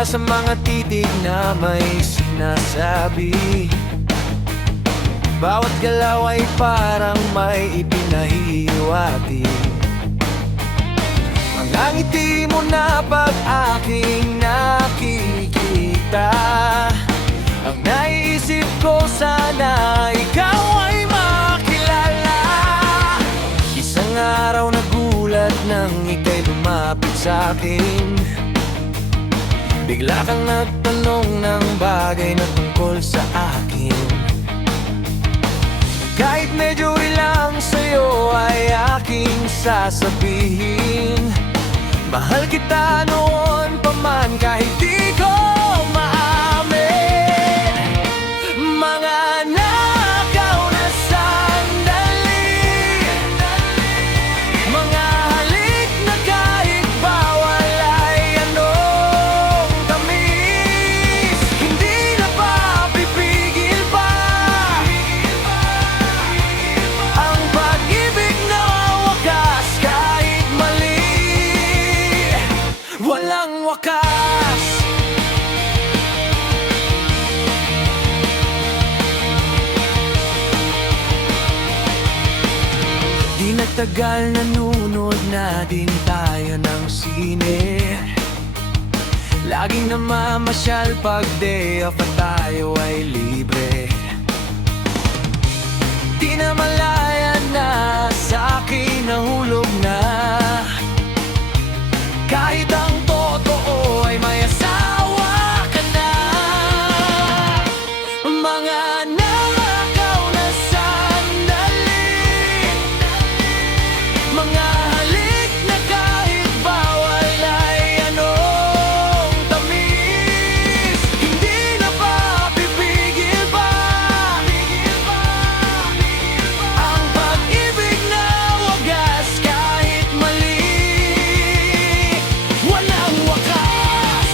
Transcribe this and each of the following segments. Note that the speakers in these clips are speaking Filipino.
mula sa mga titig na may sinasabi. Bawat galaw ay parang may ipinahihiwati. Mga ngiti mo na pag-aking nakikita, ang naiisip ko sana ikaw ay makilala. Isang araw nagulat nang ika'y lumapit sa'kin. Bigla kang nagtanong ng bagay na tungkol sa akin. Kahit medyo ilang sa'yo ay aking sasabihin, mahal kita noon pa man kahit di ko maamin. Mga nakaw na sandali, mga halik na kahit bawal ay anong tamis. Hindi na ba pipigil pa ang pag-ibig na wagas kahit mali, walang wakas. Di nagtagal nanunod na din tayo ng sine. Laging namamasyal pag day off at tayo ay libre. Di na malaya na sa'kin nahulog na, kahit ang totoo ay may asawa ka na. Mga nakaw na sandali, mga halik na kahit bawal ay anong tamis. Hindi na ba pipigil pa ang pag-ibig na wagas kahit mali, walang wakas.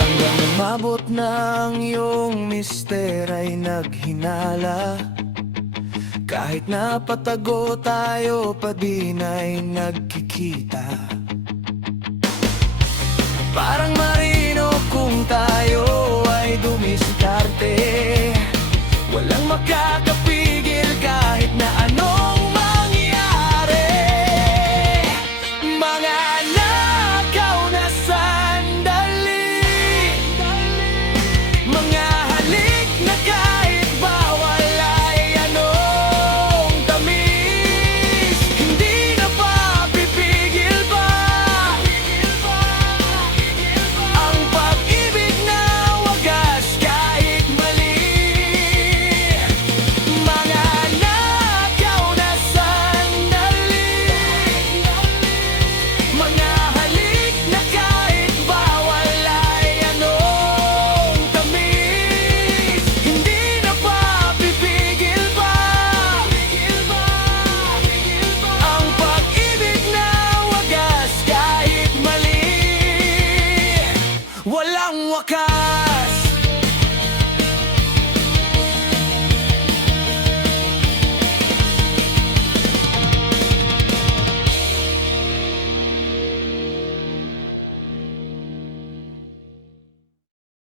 Hanggang umabot na ang iyong mister ay naghinala. Kahit napatago tayo pa din ay nagkikita. Parang marino kung tayo ay dumiskarte.